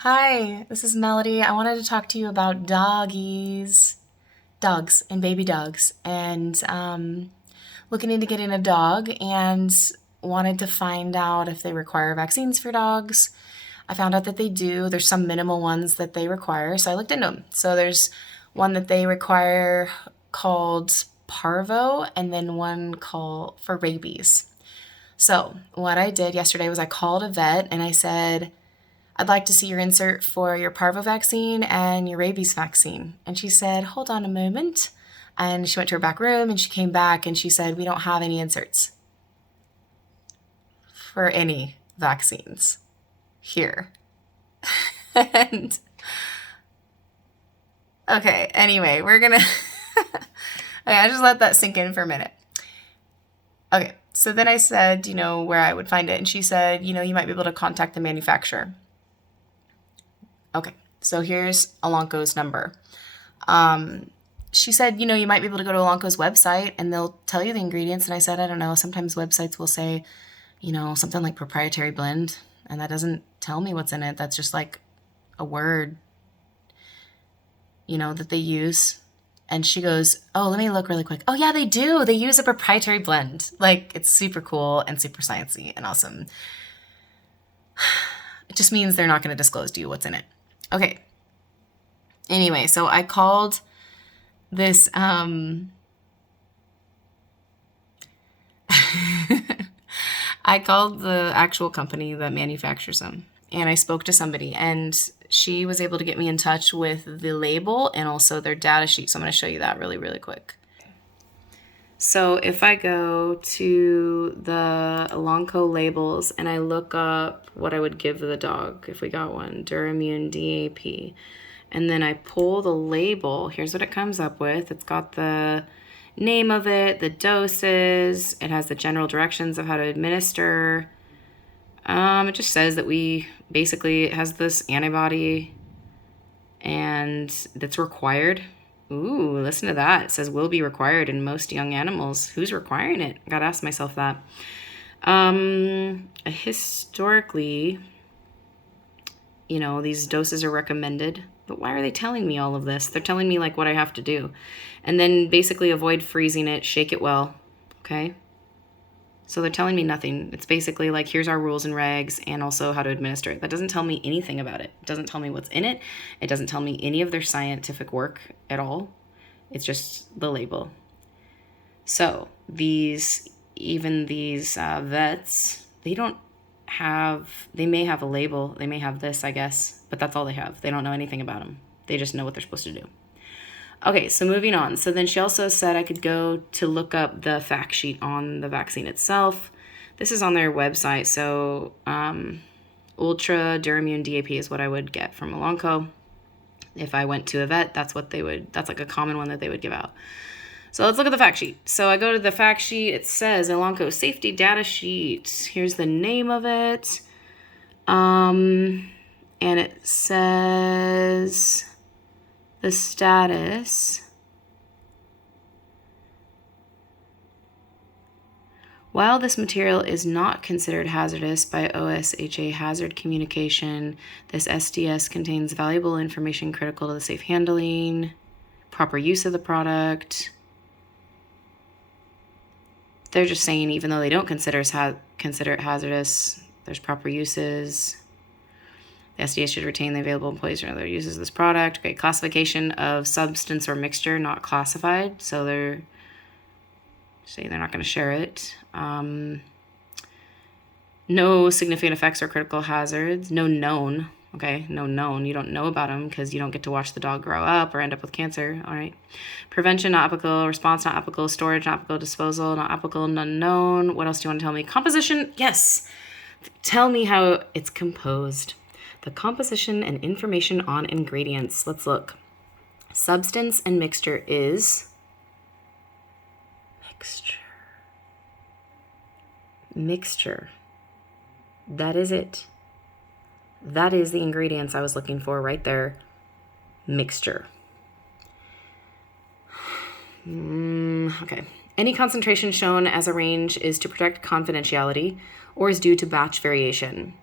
Hi, this is Melody. I wanted to talk to you about dogs and baby dogs, and looking into getting a dog and wanted to find out if they require vaccines for dogs. I found out that they do. There's some minimal ones that they require, so I looked into them. So there's one that they require called parvo, and then one called for rabies. So what I did yesterday was I called a vet and I said, I'd like to see your insert for your parvo vaccine and your rabies vaccine. And she said, hold on a moment. And she went to her back room and she came back and she said, we don't have any inserts for any vaccines here. And okay, anyway, we're gonna, okay, I just let that sink in for a minute. Okay, so then I said, where I would find it. And she said, you might be able to contact the manufacturer. Okay, so here's Elanco's number. She said, you might be able to go to Elanco's website and they'll tell you the ingredients. And I said, I don't know. Sometimes websites will say, something like proprietary blend, and that doesn't tell me what's in it. That's just like a word, that they use. And she goes, oh, let me look really quick. Oh, yeah, they do. They use a proprietary blend. Like, it's super cool and super sciencey and awesome. It just means they're not going to disclose to you what's in it. Okay. Anyway, so I called this, I called the actual company that manufactures them, and I spoke to somebody, and she was able to get me in touch with the label and also their data sheet. So I'm going to show you that really, really quick. So if I go to the Elanco labels and I look up what I would give the dog if we got one, Duramune DAP, and then I pull the label, here's what it comes up with. It's got the name of it, the doses, it has the general directions of how to administer. It just says that it has this antibody and that's required. Ooh, listen to that. It says will be required in most young animals. Who's requiring it? I gotta ask myself that. Historically, these doses are recommended, but why are they telling me all of this? They're telling me like what I have to do. And then basically avoid freezing it, shake it well, okay? So they're telling me nothing. It's basically like, here's our rules and regs and also how to administer it. That doesn't tell me anything about it. It doesn't tell me what's in it. It doesn't tell me any of their scientific work at all. It's just the label. So these vets, they may have a label. They may have this, I guess, but that's all they have. They don't know anything about them. They just know what they're supposed to do. Okay, so moving on. So then she also said I could go to look up the fact sheet on the vaccine itself. This is on their website. So Ultra Duramune DAP is what I would get from Elanco. If I went to a vet, that's like a common one that they would give out. So let's look at the fact sheet. So I go to the fact sheet. It says Elanco safety data sheet. Here's the name of it. And it says the status. While this material is not considered hazardous by OSHA hazard communication, this SDS contains valuable information critical to the safe handling, proper use of the product. They're just saying even though they don't consider it hazardous, there's proper uses. The SDA should retain the available employees or other uses of this product. Okay, classification of substance or mixture not classified. So they're saying they're not going to share it. No significant effects or critical hazards. No known. Okay, no known. You don't know about them because you don't get to watch the dog grow up or end up with cancer. All right. Prevention not applicable. Response not applicable. Storage not applicable. Disposal not applicable. None known. What else do you want to tell me? Composition. Yes. Tell me how it's composed. The composition and information on ingredients. Let's look. Substance and mixture is mixture. That is it. That is the ingredients I was looking for right there. Mixture. Okay. Any concentration shown as a range is to protect confidentiality or is due to batch variation.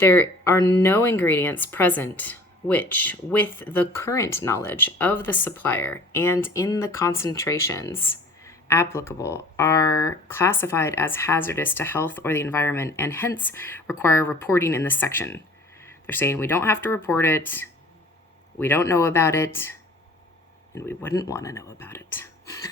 There are no ingredients present which, with the current knowledge of the supplier and in the concentrations applicable, are classified as hazardous to health or the environment and hence require reporting in this section. They're saying we don't have to report it, we don't know about it, and we wouldn't want to know about it.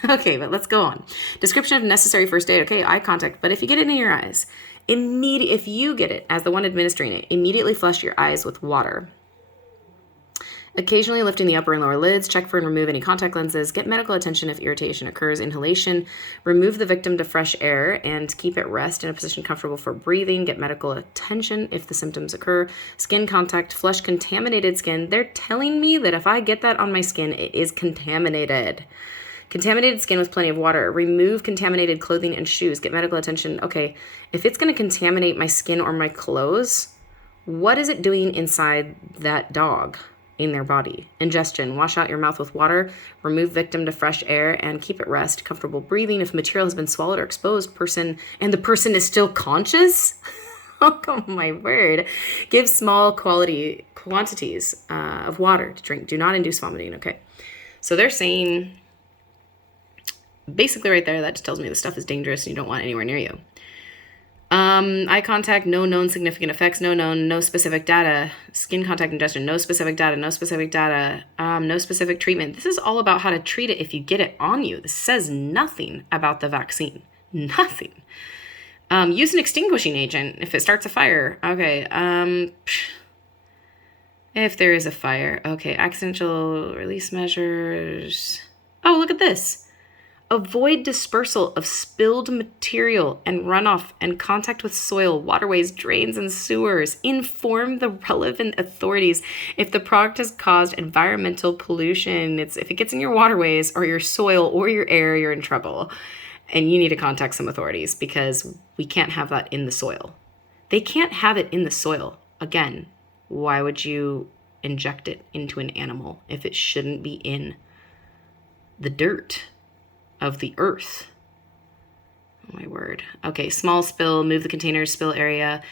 Okay, but let's go on. Description of necessary first aid. Okay, eye contact. But if you get it in your eyes, if you get it as the one administering it, immediately flush your eyes with water. Occasionally lifting the upper and lower lids, check for and remove any contact lenses, get medical attention if irritation occurs, inhalation, remove the victim to fresh air and keep at rest in a position comfortable for breathing, get medical attention if the symptoms occur, skin contact, flush contaminated skin. They're telling me that if I get that on my skin, it is contaminated. Contaminated skin with plenty of water, remove contaminated clothing and shoes, get medical attention. Okay, if it's going to contaminate my skin or my clothes, what is it doing inside that dog? In their body. Ingestion, wash out your mouth with water, remove victim to fresh air, and keep at rest, comfortable breathing. If material has been swallowed or exposed, and the person is still conscious, oh my word, give small quantities of water to drink. Do not induce vomiting. Okay, so they're saying, basically right there, that just tells me the stuff is dangerous and you don't want it anywhere near you. Eye contact, no known significant effects, no specific data. Skin contact ingestion, no specific data, no specific treatment. This is all about how to treat it if you get it on you. This says nothing about the vaccine. Nothing. Use an extinguishing agent if it starts a fire. Okay. If there is a fire. Okay. Accidental release measures. Oh, look at this. Avoid dispersal of spilled material and runoff and contact with soil, waterways, drains, and sewers. Inform the relevant authorities if the product has caused environmental pollution. If it gets in your waterways or your soil or your air, you're in trouble. And you need to contact some authorities because we can't have that in the soil. They can't have it in the soil. Again, why would you inject it into an animal if it shouldn't be in the dirt of the earth? Oh my word. Okay, small spill, move the container's spill area,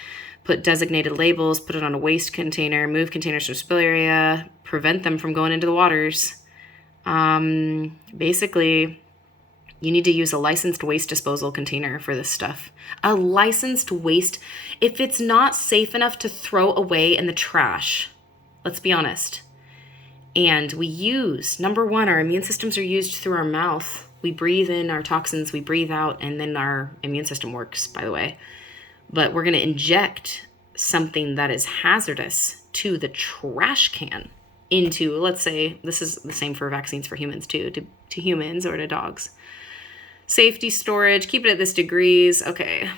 put designated labels, put it on a waste container, move containers from spill area, prevent them from going into the waters. Basically, you need to use a licensed waste disposal container for this stuff. A licensed waste, if it's not safe enough to throw away in the trash, let's be honest. And we use, number one, our immune systems are used through our mouth. We breathe in our toxins, we breathe out, and then our immune system works, by the way. But we're going to inject something that is hazardous to the trash can into, let's say, this is the same for vaccines for humans too, to humans or to dogs. Safety storage, keep it at this degrees. Okay.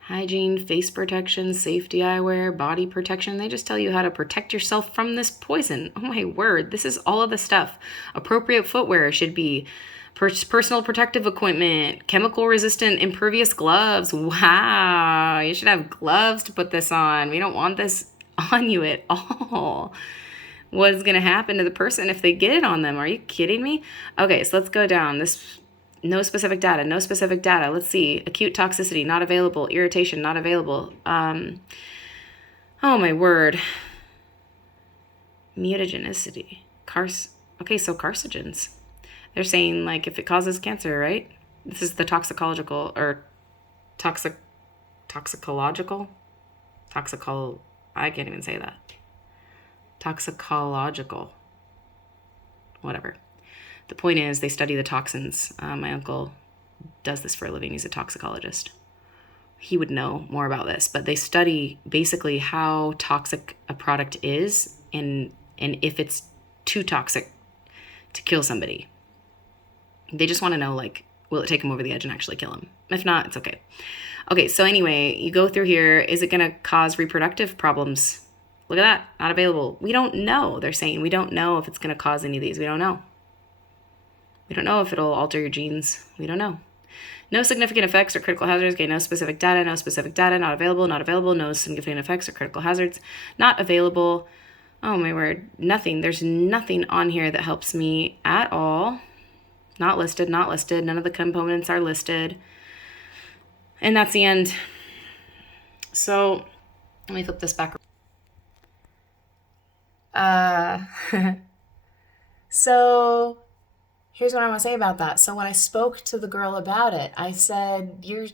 Hygiene, face protection, safety eyewear, body protection. They just tell you how to protect yourself from this poison. Oh my word, this is all of the stuff. Appropriate footwear should be personal protective equipment, chemical resistant impervious gloves. Wow, you should have gloves to put this on. We don't want this on you at all. What's going to happen to the person if they get it on them? Are you kidding me? Okay, so let's go down. No specific data. Let's see. Acute toxicity, not available. Irritation, not available. Oh my word. Mutagenicity. Okay, so carcinogens. They're saying, like, if it causes cancer, right? This is the toxicological, I can't even say that. Toxicological. Whatever. The point is, they study the toxins. My uncle does this for a living. He's a toxicologist. He would know more about this, but they study basically how toxic a product is and if it's too toxic to kill somebody. They just want to know, like, will it take them over the edge and actually kill them? If not, it's okay. Okay, so anyway, you go through here. Is it going to cause reproductive problems? Look at that. Not available. We don't know. They're saying we don't know if it's going to cause any of these. We don't know. We don't know if it'll alter your genes. We don't know. No significant effects or critical hazards. Okay, no specific data, not available, no significant effects or critical hazards, not available. Oh my word, nothing. There's nothing on here that helps me at all. Not listed. None of the components are listed. And that's the end. So let me flip this back. Uh, so here's what I want to say about that. So when I spoke to the girl about it, I said, your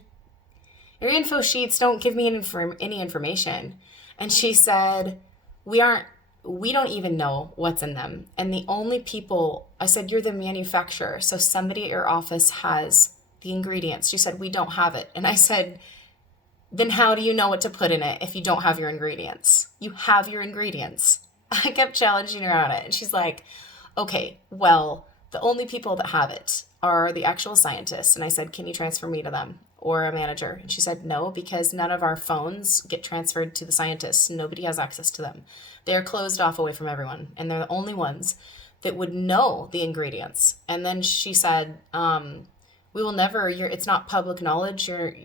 info sheets don't give me any information. And she said, we don't even know what's in them. And the only people, I said, you're the manufacturer. So somebody at your office has the ingredients. She said, we don't have it. And I said, then how do you know what to put in it if you don't have your ingredients? You have your ingredients. I kept challenging her on it. And she's like, okay, well, the only people that have it are the actual scientists. And I said, can you transfer me to them or a manager? And she said, no, because none of our phones get transferred to the scientists. Nobody has access to them. They're closed off away from everyone. And they're the only ones that would know the ingredients. And then she said, we will never, it's not public knowledge. You're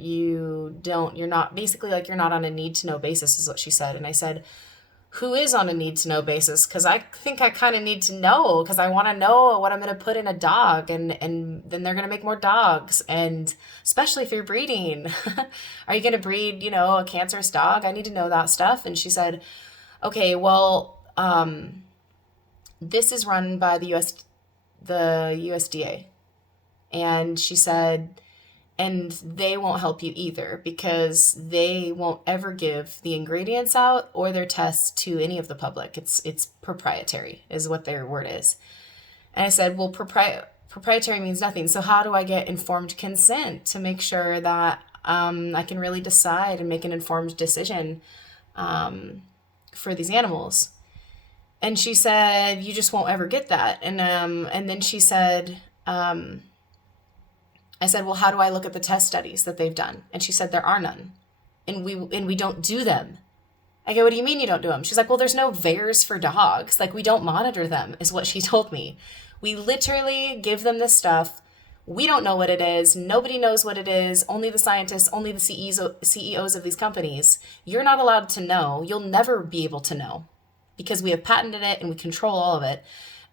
not, basically like you're not on a need to know basis is what she said. And I said, who is on a need to know basis? Because I think I kind of need to know, because I want to know what I'm going to put in a dog, and then they're going to make more dogs. And especially if you're breeding, are you going to breed, a cancerous dog? I need to know that stuff. And she said, okay, well, this is run by the USDA. And she said, and they won't help you either, because they won't ever give the ingredients out or their tests to any of the public. It's proprietary is what their word is. And I said, well, proprietary means nothing. So how do I get informed consent to make sure that I can really decide and make an informed decision for these animals? And she said, you just won't ever get that. And then she said, I said, well, how do I look at the test studies that they've done? And she said, there are none. And we don't do them. I go, what do you mean you don't do them? She's like, well, there's no VAERS for dogs. Like, we don't monitor them, is what she told me. We literally give them this stuff. We don't know what it is. Nobody knows what it is. Only the scientists, only the CEOs of these companies. You're not allowed to know. You'll never be able to know, because we have patented it and we control all of it.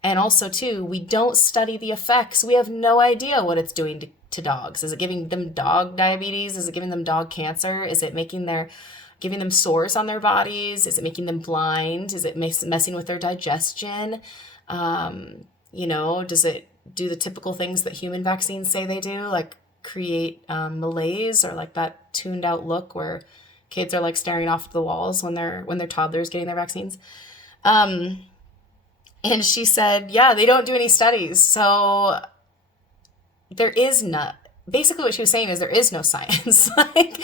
And also, too, we don't study the effects. We have no idea what it's doing to dogs. Is it giving them dog diabetes? Is it giving them dog cancer? Is it giving them sores on their bodies? Is it making them blind? Is it messing with their digestion? Does it do the typical things that human vaccines say they do, like create malaise, or like that tuned out look where kids are like staring off the walls when they're toddlers getting their vaccines? And she said, yeah, they don't do any studies. So there is not, basically what she was saying is there is no science. Like,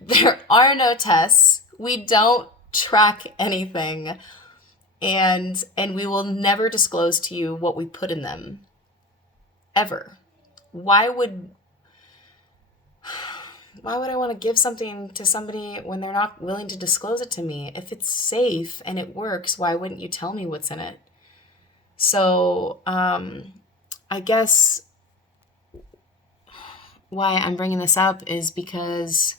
there are no tests. We don't track anything. And we will never disclose to you what we put in them. Ever. Why would I want to give something to somebody when they're not willing to disclose it to me? If it's safe and it works, why wouldn't you tell me what's in it? So, I guess why I'm bringing this up is because,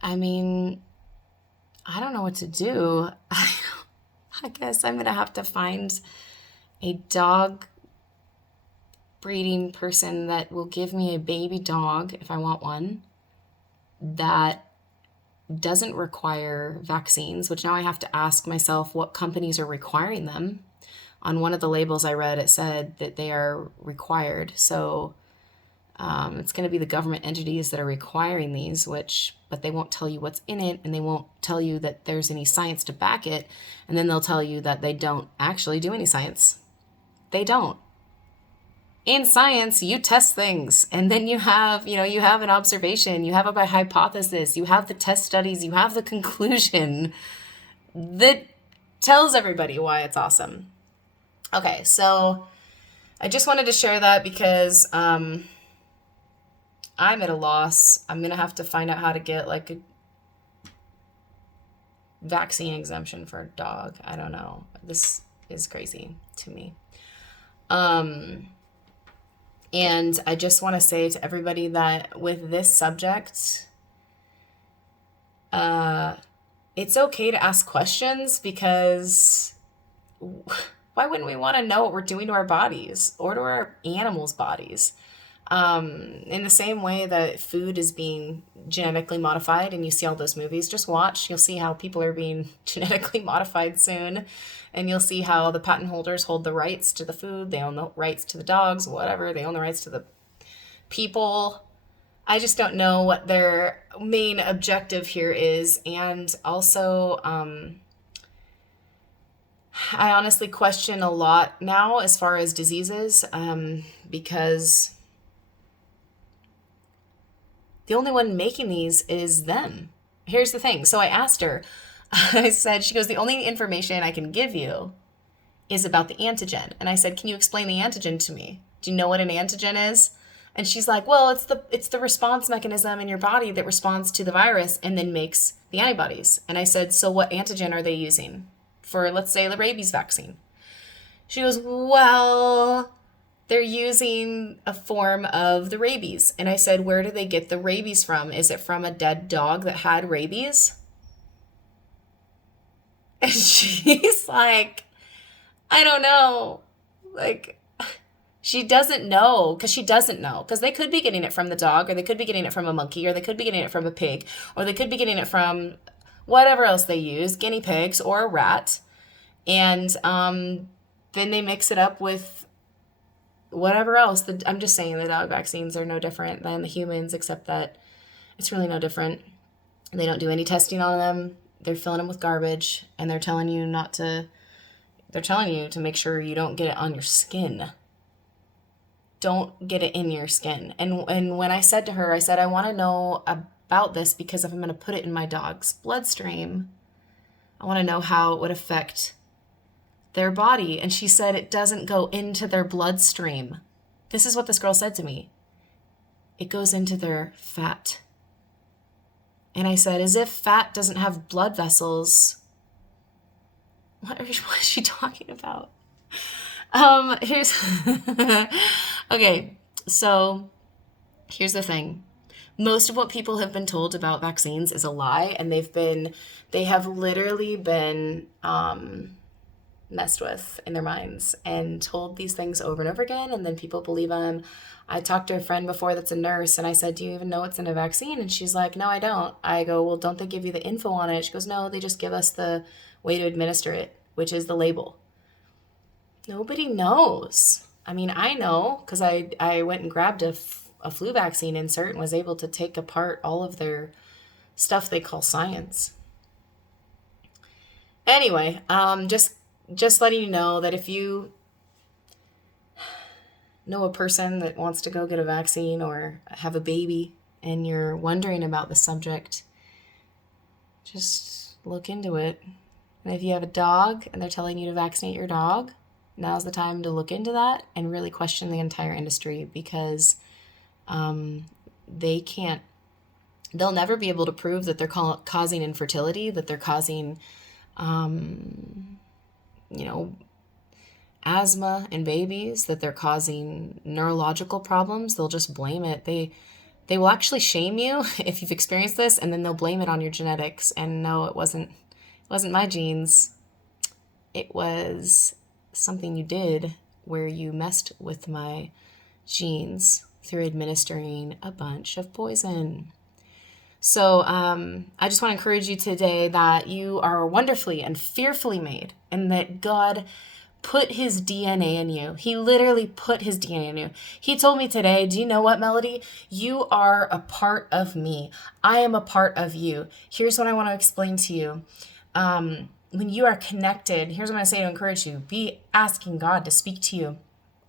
I don't know what to do. I guess I'm going to have to find a dog breeding person that will give me a baby dog, if I want one, that doesn't require vaccines, which now I have to ask myself what companies are requiring them. On one of the labels I read, it said that they are required. So it's going to be the government entities that are requiring these, but they won't tell you what's in it, and they won't tell you that there's any science to back it. And then they'll tell you that they don't actually do any science. They don't. In science, you test things, and then you have an observation, you have a hypothesis, you have the test studies, you have the conclusion that tells everybody why it's awesome. Okay, so I just wanted to share that because I'm at a loss. I'm going to have to find out how to get like a vaccine exemption for a dog. I don't know. This is crazy to me. And I just want to say to everybody that with this subject, it's okay to ask questions, because why wouldn't we want to know what we're doing to our bodies or to our animals' bodies? In the same way that food is being genetically modified, and you see all those movies, just watch. You'll see how people are being genetically modified soon. And you'll see how the patent holders hold the rights to the food. They own the rights to the dogs, whatever. They own the rights to the people. I just don't know what their main objective here is. And also, I honestly question a lot now as far as diseases, because the only one making these is them. Here's the thing. So I asked her, I said, she goes, the only information I can give you is about the antigen. And I said, can you explain the antigen to me? Do you know what an antigen is? And she's like, well, it's the response mechanism in your body that responds to the virus and then makes the antibodies. And I said, so what antigen are they using for, let's say, the rabies vaccine? She goes, well, they're using a form of the rabies. And I said, where do they get the rabies from? Is it from a dead dog that had rabies? And she's like, I don't know. Like, she doesn't know, because they could be getting it from the dog, or they could be getting it from a monkey, or they could be getting it from a pig, or they could be getting it from whatever else they use, guinea pigs or a rat. And then they mix it up with whatever else. I'm just saying the dog vaccines are no different than the humans, except that it's really no different. They don't do any testing on them. They're filling them with garbage, and they're telling you to make sure you don't get it on your skin. Don't get it in your skin. And when I said to her, I said, I want to know about this because if I'm going to put it in my dog's bloodstream, I want to know how it would affect their body. And she said, it doesn't go into their bloodstream. This is what this girl said to me. It goes into their fat. And I said, as if fat doesn't have blood vessels. What is she talking about? Okay, so here's the thing. Most of what people have been told about vaccines is a lie, and they have literally been messed with in their minds and told these things over and over again, and then people believe them. I talked to a friend before that's a nurse, and I said, do you even know what's in a vaccine? And she's like, no, I don't. I go, well, don't they give you the info on it? She goes, no, they just give us the way to administer it, which is the label. Nobody knows. I mean, I know because I went and grabbed a flu vaccine insert and was able to take apart all of their stuff they call science. Anyway, just letting you know that if you know a person that wants to go get a vaccine or have a baby and you're wondering about the subject, just look into it. And if you have a dog and they're telling you to vaccinate your dog, now's the time to look into that and really question the entire industry, because they'll never be able to prove that they're causing infertility, that they're causing, asthma in babies, that they're causing neurological problems. They'll just blame it. They will actually shame you if you've experienced this, and then they'll blame it on your genetics. And no, it wasn't my genes. It was something you did where you messed with my genes through administering a bunch of poison. So I just want to encourage you today that you are wonderfully and fearfully made, and that God put his DNA in you. He literally put his DNA in you. He told me today, do you know what, Melody? You are a part of me. I am a part of you. Here's what I want to explain to you. When you are connected, here's what I'm going to say to encourage you. Be asking God to speak to you.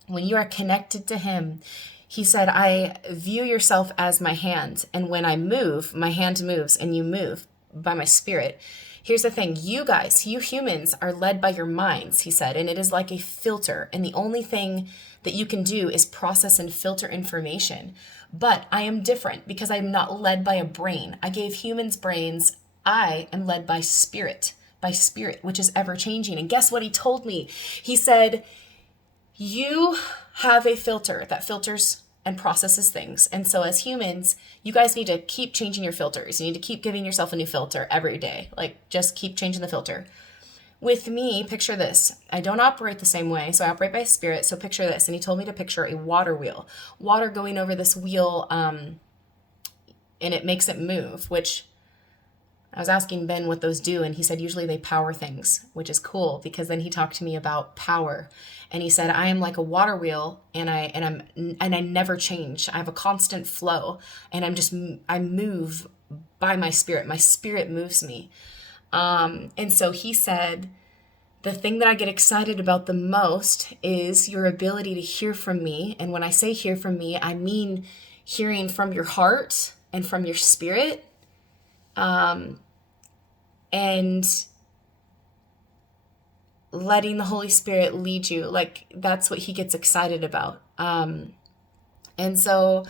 When you are connected to him, he said, I view yourself as my hand. And when I move, my hand moves and you move by my spirit. Here's the thing. You guys, you humans are led by your minds, he said, and it is like a filter. And the only thing that you can do is process and filter information. But I am different because I'm not led by a brain. I gave humans brains. I am led by spirit, which is ever changing. And guess what he told me? He said, you have a filter that filters and processes things. And so as humans, you guys need to keep changing your filters. You need to keep giving yourself a new filter every day. Like, just keep changing the filter. With me, picture this. I don't operate the same way, so I operate by spirit. So picture this. And he told me to picture a water wheel. Water going over this wheel, and it makes it move, which I was asking Ben what those do, and he said usually they power things, which is cool because then he talked to me about power. And he said, I am like a water wheel, and I never change. I have a constant flow, and I move by my spirit. My spirit moves me. And so he said, the thing that I get excited about the most is your ability to hear from me. And when I say hear from me, I mean hearing from your heart and from your spirit. And letting the Holy Spirit lead you. Like, that's what he gets excited about. And so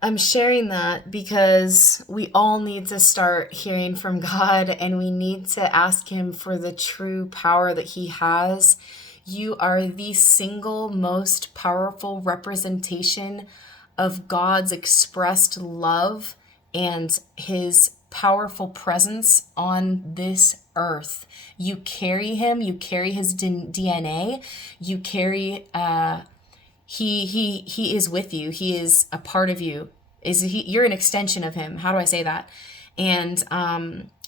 I'm sharing that because we all need to start hearing from God, and we need to ask him for the true power that he has. You are the single most powerful representation of God's expressed love and his powerful presence on this earth. You carry him, you carry his DNA, you carry he is with you. He is a part of you. You're an extension of him. How do I say that? And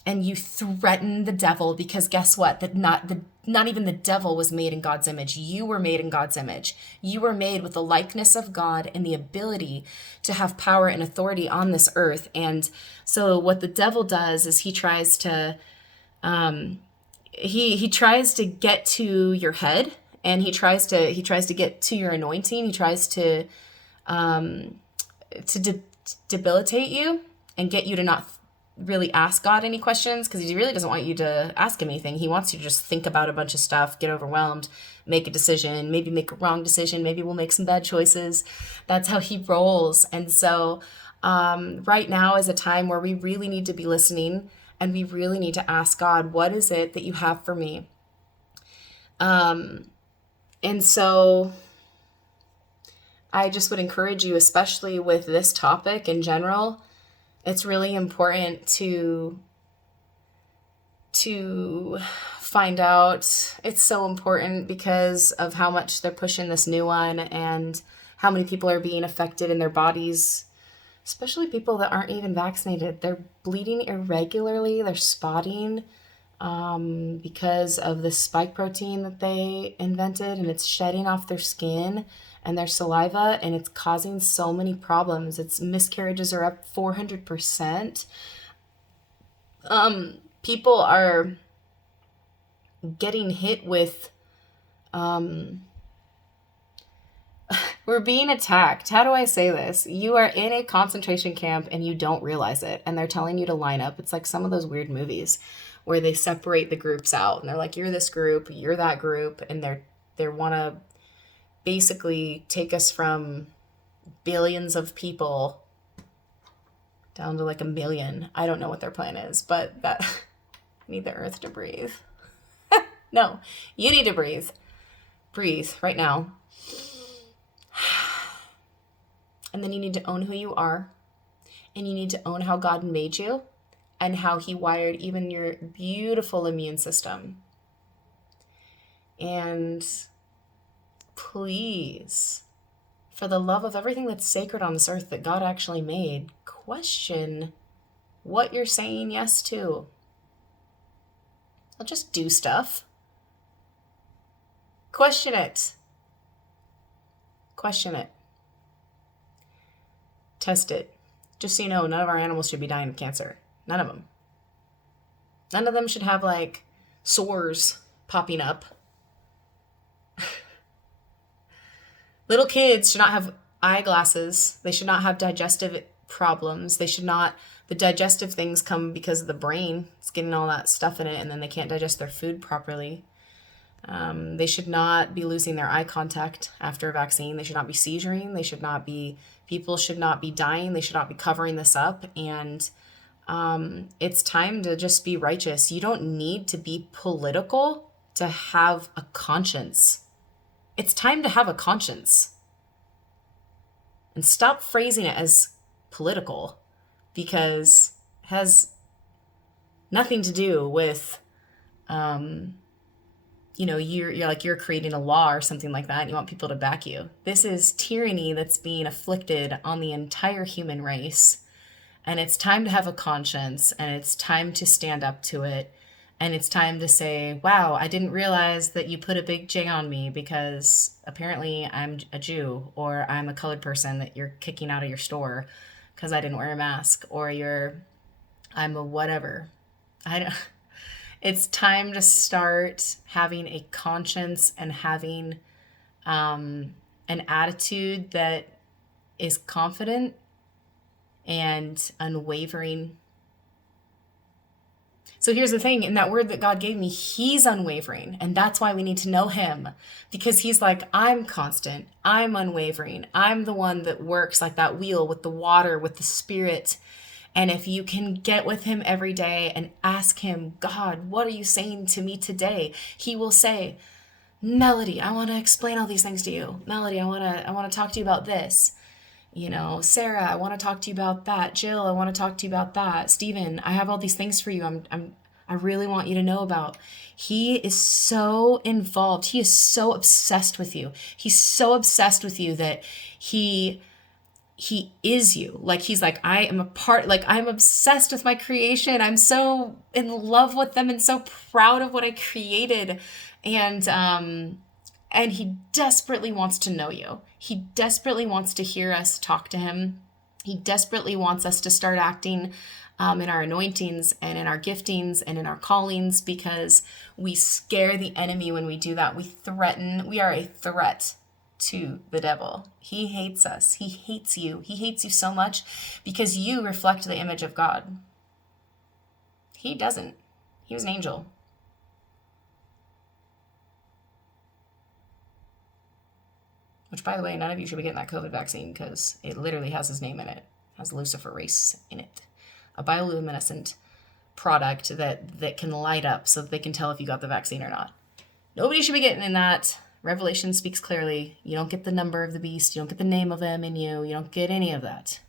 you threaten the devil, because guess what? That not even the devil was made in God's image. You were made in God's image. You were made with the likeness of God and the ability to have power and authority on this earth. And so what the devil does is he tries to he tries to get to your head, and he tries to get to your anointing. He tries to debilitate you and get you to not really ask God any questions, because he really doesn't want you to ask him anything. He wants you to just think about a bunch of stuff, get overwhelmed, make a decision, maybe make a wrong decision, maybe we'll make some bad choices. That's how he rolls. And so right now is a time where we really need to be listening, and we really need to ask God, what is it that you have for me? And so I just would encourage you, especially with this topic in general, it's really important to find out. It's so important because of how much they're pushing this new one and how many people are being affected in their bodies, especially people that aren't even vaccinated. They're bleeding irregularly. They're spotting because of the spike protein that they invented, and it's shedding off their skin and their saliva, and it's causing so many problems. Its miscarriages are up 400%. People are getting hit with, we're being attacked. How do I say this? You are in a concentration camp and you don't realize it, and they're telling you to line up. It's like some of those weird movies where they separate the groups out, and they're like, you're this group, you're that group, and they want to basically take us from billions of people down to like 1 million. I don't know what their plan is, but that I need the earth to breathe. No, you need to breathe. Breathe right now. And then you need to own who you are, and you need to own how God made you and how he wired even your beautiful immune system. And please, for the love of everything that's sacred on this earth that God actually made, question what you're saying yes to. I'll just do stuff. Question it. Question it. Test it. Just so you know, none of our animals should be dying of cancer. None of them. None of them should have like sores popping up. Little kids should not have eyeglasses. They should not have digestive problems. The digestive things come because of the brain. It's getting all that stuff in it, and then they can't digest their food properly. They should not be losing their eye contact after a vaccine. They should not be seizuring. People should not be dying. They should not be covering this up. And it's time to just be righteous. You don't need to be political to have a conscience. It's time to have a conscience. And stop phrasing it as political, because it has nothing to do with you're like, you're creating a law or something like that, and you want people to back you. This is tyranny that's being afflicted on the entire human race. And it's time to have a conscience, and it's time to stand up to it. And it's time to say, wow, I didn't realize that you put a big J on me because apparently I'm a Jew, or I'm a colored person that you're kicking out of your store because I didn't wear a mask, or I'm a whatever. I don't, it's time to start having a conscience and having an attitude that is confident and unwavering. So here's the thing, in that word that God gave me, he's unwavering. And that's why we need to know him, because he's like, I'm constant, I'm unwavering, I'm the one that works like that wheel with the water, with the Spirit. And if you can get with him every day and ask him, God, what are you saying to me today? He will say, Melody, I want to explain all these things to you. Melody, I want to talk to you about this. Sarah, I want to talk to you about that. Jill, I want to talk to you about that. Stephen, I have all these things for you. I really want you to know about. He is so involved. He is so obsessed with you. He's so obsessed with you that he is you. Like, he's like, I am a part, like, I'm obsessed with my creation. I'm so in love with them and so proud of what I created. And he desperately wants to know you. He desperately wants to hear us talk to him. He desperately wants us to start acting in our anointings and in our giftings and in our callings, because we scare the enemy when we do that. We are a threat to the devil. He hates us. He hates you. He hates you so much because you reflect the image of God. He doesn't. He was an angel. Which, by the way, none of you should be getting that COVID vaccine because it literally has his name in it. It has luciferase in it. A bioluminescent product that can light up so that they can tell if you got the vaccine or not. Nobody should be getting in that. Revelation speaks clearly. You don't get the number of the beast. You don't get the name of him in you. You don't get any of that.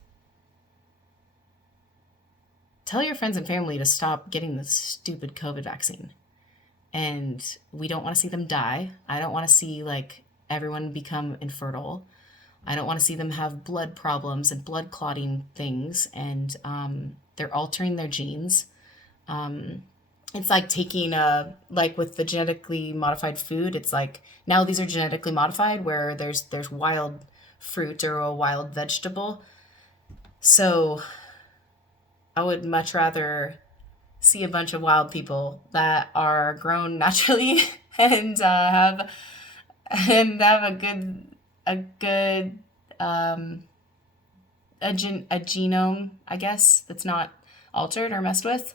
Tell your friends and family to stop getting this stupid COVID vaccine. And we don't want to see them die. I don't want to see, everyone become infertile. I don't want to see them have blood problems and blood clotting things, and they're altering their genes. It's like taking with the genetically modified food. It's like now these are genetically modified where there's wild fruit or a wild vegetable. So I would much rather see a bunch of wild people that are grown naturally and have a good genome, I guess, that's not altered or messed with.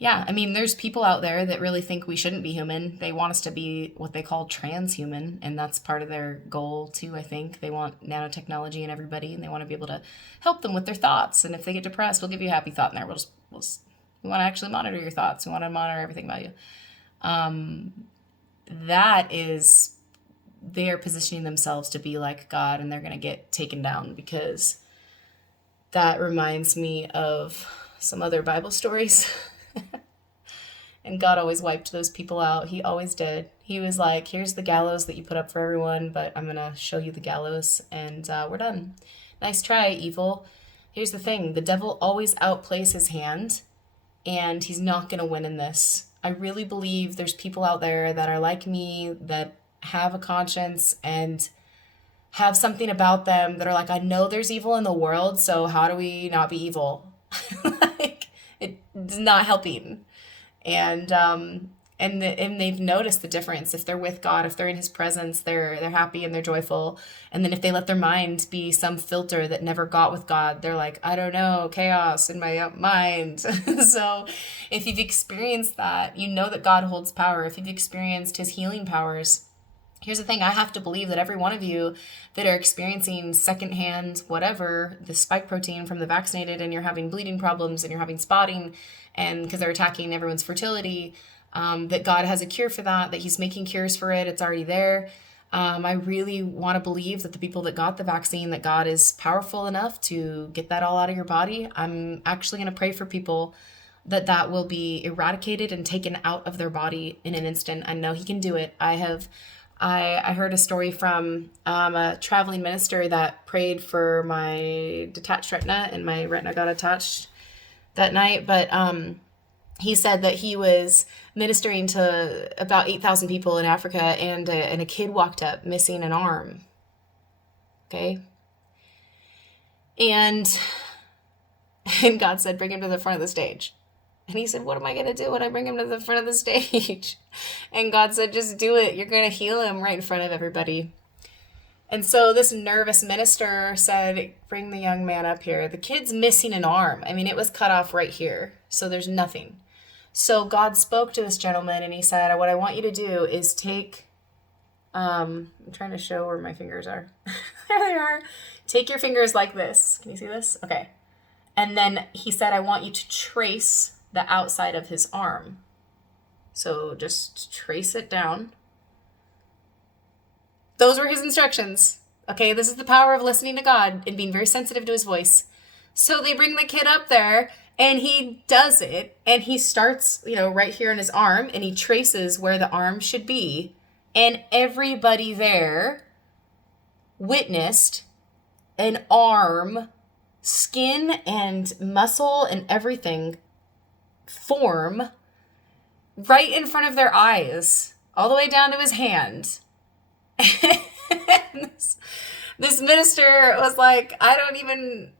There's people out there that really think we shouldn't be human. They want us to be what they call transhuman, and that's part of their goal too, I think. They want nanotechnology in everybody, and they want to be able to help them with their thoughts. And if they get depressed, we'll give you a happy thought in there. We want to actually monitor your thoughts. We want to monitor everything about you. That is, they're positioning themselves to be like God, and they're going to get taken down, because that reminds me of some other Bible stories. And God always wiped those people out. He always did. He was like, here's the gallows that you put up for everyone, but I'm going to show you the gallows, and we're done. Nice try, evil. Here's the thing. The devil always outplays his hand, and he's not going to win in this. I really believe there's people out there that are like me, that have a conscience and have something about them that are like, I know there's evil in the world, so how do we not be evil? It's not helping. And they've noticed the difference. If they're with God, if they're in his presence, they're happy and they're joyful. And then if they let their mind be some filter that never got with God, they're like, I don't know, chaos in my mind. So if you've experienced that, you know that God holds power. If you've experienced his healing powers, here's the thing. I have to believe that every one of you that are experiencing secondhand whatever, the spike protein from the vaccinated, and you're having bleeding problems and you're having spotting, and because they're attacking everyone's fertility, that God has a cure for that, that he's making cures for it. It's already there. I really want to believe that the people that got the vaccine, that God is powerful enough to get that all out of your body. I'm actually going to pray for people that will be eradicated and taken out of their body in an instant. I know he can do it. I heard a story from a traveling minister that prayed for my detached retina, and my retina got attached that night. But he said that he was ministering to about 8,000 people in Africa, and a kid walked up missing an arm. Okay. And God said, bring him to the front of the stage. And he said, what am I going to do when I bring him to the front of the stage? And God said, just do it. You're going to heal him right in front of everybody. And so this nervous minister said, bring the young man up here. The kid's missing an arm. I mean, it was cut off right here. So there's nothing. So God spoke to this gentleman and he said, what I want you to do is take, I'm trying to show where my fingers are. There they are. Take your fingers like this. Can you see this? Okay. And then he said, I want you to trace the outside of his arm. So just trace it down. Those were his instructions. Okay, this is the power of listening to God and being very sensitive to his voice. So they bring the kid up there and he does it, and he starts, right here in his arm, and he traces where the arm should be. And everybody there witnessed an arm, skin and muscle and everything form right in front of their eyes, all the way down to his hand. this minister was like, I don't even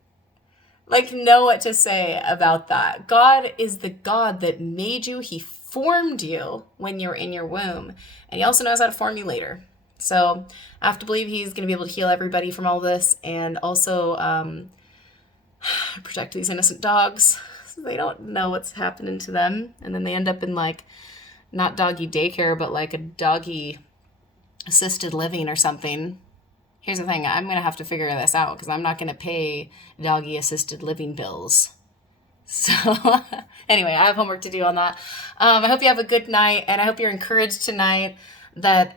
know what to say about that. God is the God that made you. He formed you when you were in your womb, and he also knows how to form you later. So I have to believe he's going to be able to heal everybody from all this, and also protect these innocent dogs so they don't know what's happening to them, and then they end up in not doggy daycare, but a doggy assisted living or something. Here's the thing, I'm going to have to figure this out because I'm not going to pay doggy assisted living bills. So anyway, I have homework to do on that. I hope you have a good night, and I hope you're encouraged tonight that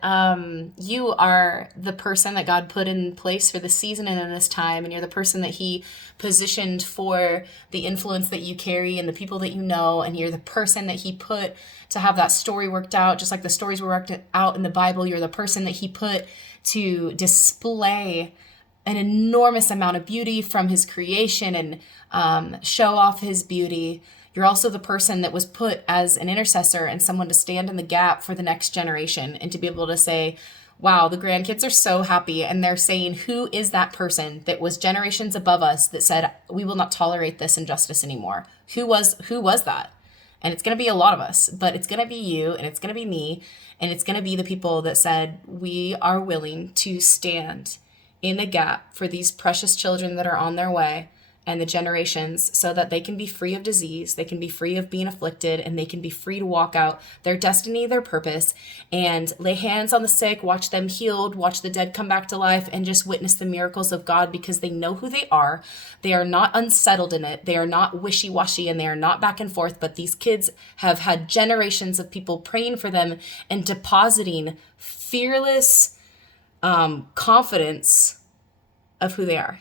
you are the person that God put in place for this season and in this time, and you're the person that he positioned for the influence that you carry and the people that you know, and you're the person that he put to have that story worked out, just like the stories were worked out in the Bible. You're the person that he put to display an enormous amount of beauty from his creation and show off his beauty. You're also the person that was put as an intercessor and someone to stand in the gap for the next generation, and to be able to say, wow, the grandkids are so happy, and they're saying, who is that person that was generations above us that said, we will not tolerate this injustice anymore? Who was that? And it's going to be a lot of us, but it's going to be you, and it's going to be me, and it's going to be the people that said, we are willing to stand in the gap for these precious children that are on their way and the generations, so that they can be free of disease, they can be free of being afflicted, and they can be free to walk out their destiny, their purpose, and lay hands on the sick, watch them healed, watch the dead come back to life, and just witness the miracles of God, because they know who they are. They are not unsettled in it. They are not wishy-washy, and they are not back and forth, but these kids have had generations of people praying for them and depositing fearless confidence of who they are.